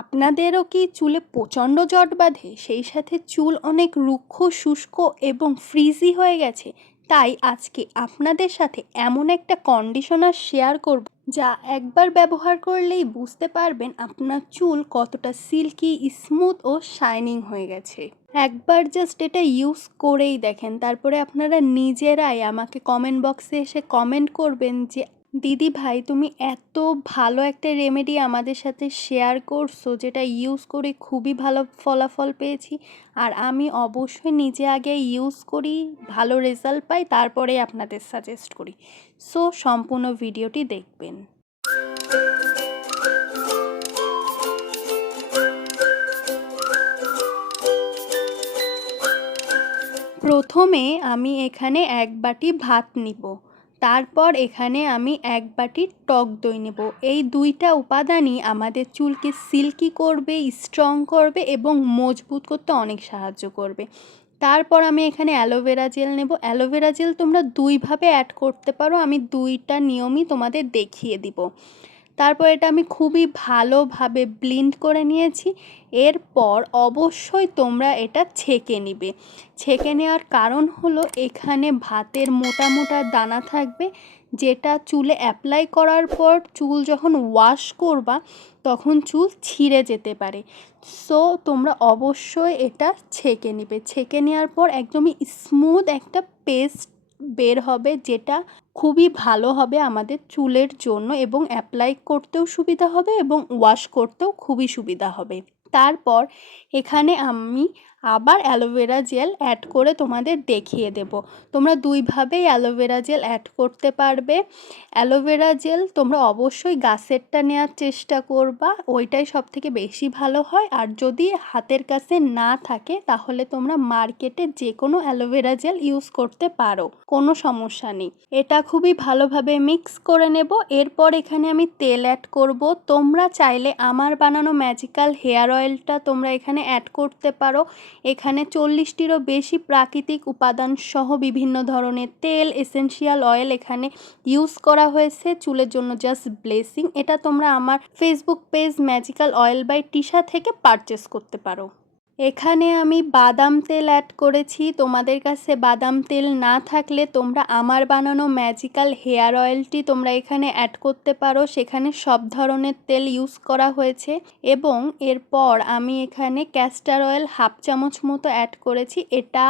আপনাদেরও কি চুলে প্রচণ্ড জট বাঁধে, সেই সাথে চুল অনেক রুক্ষ, শুষ্ক এবং ফ্রিজি হয়ে গেছে? তাই আজকে আপনাদের সাথে এমন একটা কন্ডিশনার শেয়ার করব যা একবার ব্যবহার করলেই বুঝতে পারবেন আপনার চুল কতটা সিল্কি, স্মুথ ও শাইনিং হয়ে গেছে। একবার জাস্ট এটা ইউজ করেই দেখেন, তারপরে আপনারা নিজেরাই আমাকে কমেন্ট বক্সে এসে কমেন্ট করবেন যে দিদি ভাই তুমি এত ভালো একটা রেমেডি আমাদের সাথে শেয়ার করছো, যেটা ইউজ করে খুবই ভালো ফলাফল পেয়েছি। আর আমি অবশ্যই নিজে আগে ইউজ করি, ভালো রেজাল্ট পাই, তারপরে আপনাদের সাজেস্ট করি। সো সম্পূর্ণ ভিডিওটি দেখবেন। প্রথমে আমি এখানে 1 বাটি ভাত নিব, তারপর এখানে আমি 1 বাটি টক দই নেব। এই দুইটা উপাদানই আমাদের চুলকে সিল্কি করবে, স্ট্রং করবে এবং মজবুত করতে অনেক সাহায্য করবে। তারপর আমি এখানে অ্যালোভেরা জেল নেব। অ্যালোভেরা জেল তোমরা দুইভাবে অ্যাড করতে পারো, আমি দুইটা নিয়মই তোমাদের দেখিয়ে দিব। তারপর এটা আমি খুবই ভালোভাবে ব্লেন্ড করে নিয়েছি। এরপর অবশ্যই তোমরা এটা ছেঁকে নিবে। ছেঁকে নেওয়ার কারণ হলো এখানে ভাতের মোটা মোটা দানা থাকবে, যেটা চুলে অ্যাপ্লাই করার পর চুল যখন ওয়াশ করবা তখন চুল ছিঁড়ে যেতে পারে। সো তোমরা অবশ্যই এটা ছেঁকে নিবে। ছেঁকে নেওয়ার পর একদমই স্মুথ একটা পেস্ট বের হবে, যেটা খুবই ভালো হবে আমাদের চুলের জন্য এবং অ্যাপ্লাই করতেও সুবিধা হবে এবং ওয়াশ করতেও খুবই সুবিধা হবে। তারপর এখানে আমি আবার অ্যালোভেরা জেল অ্যাড করে তোমাদের দেখিয়ে দেব। তোমরা দুইভাবেই অ্যালোভেরা জেল অ্যাড করতে পারবে। অ্যালোভেরা জেল তোমরা অবশ্যই গাছেরটা নেওয়ার চেষ্টা করবা, ওইটাই সবথেকে বেশি ভালো হয়। আর যদি হাতের কাছে না থাকে তাহলে তোমরা মার্কেটে যে কোনো অ্যালোভেরা জেল ইউজ করতে পারো, কোনো সমস্যা নেই। এটা খুবই ভালোভাবে মিক্স করে নেব। এরপর এখানে আমি তেল অ্যাড করব। তোমরা চাইলে আমার বানানো ম্যাজিক্যাল হেয়ার অয়েলটা তোমরা এখানে অ্যাড করতে পারো। এখানে 40টিরও বেশি প্রাকৃতিক উপাদান সহ বিভিন্ন ধরনের তেল, এসেনশিয়াল অয়েল এখানে ইউজ করা হয়েছে চুলের জন্য জাস্ট ব্লেসিং। এটা তোমরা আমার Facebook page magical oil by Tisha থেকে পারচেস করতে পারো। এখানে আমি বাদাম তেল অ্যাড করেছি। তোমাদের কাছে বাদাম তেল না থাকলে তোমরা আমার বানানো ম্যাজিক্যাল হেয়ার অয়েলটি তোমরা এখানে অ্যাড করতে পারো, সেখানে সব ধরনের তেল ইউজ করা হয়েছে। এবং এরপর আমি এখানে ক্যাস্টর অয়েল 1/2 চামচ মতো অ্যাড করেছি। এটা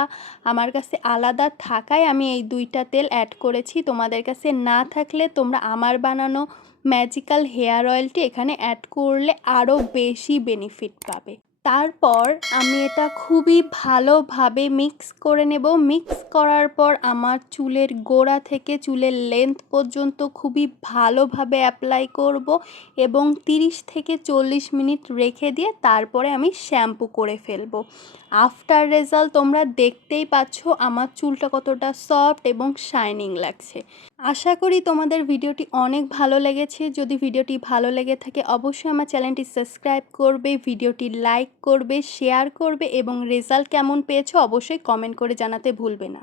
আমার কাছে আলাদা থাকায় আমি এই দুইটা তেল অ্যাড করেছি। তোমাদের কাছে না থাকলে তোমরা আমার বানানো ম্যাজিক্যাল হেয়ার অয়েলটি এখানে অ্যাড করলে আরও বেশি বেনিফিট পাবে। তারপর আমি এটা খুবই ভালোভাবে মিক্স করে নেব। মিক্স করার পর আমার চুলের গোড়া থেকে চুলের লেন্থ পর্যন্ত খুবই ভালোভাবে অ্যাপ্লাই করব এবং 30 থেকে 40 মিনিট রেখে দিয়ে তারপরে আমি শ্যাম্পু করে ফেলবো। আফটার রেজাল্ট তোমরা দেখতেই পাচ্ছ আমার চুলটা কতটা সফট এবং শাইনিং লাগছে। আশা করি তোমাদের ভিডিওটি অনেক ভালো লেগেছে। যদি ভিডিওটি ভালো লেগে থাকে অবশ্যই আমার চ্যানেলটি সাবস্ক্রাইব করবে, ভিডিওটি লাইক করবে, শেয়ার করবে এবং রেজাল্ট কেমন পেয়েছো অবশ্যই কমেন্ট করে জানাতে ভুলবে না।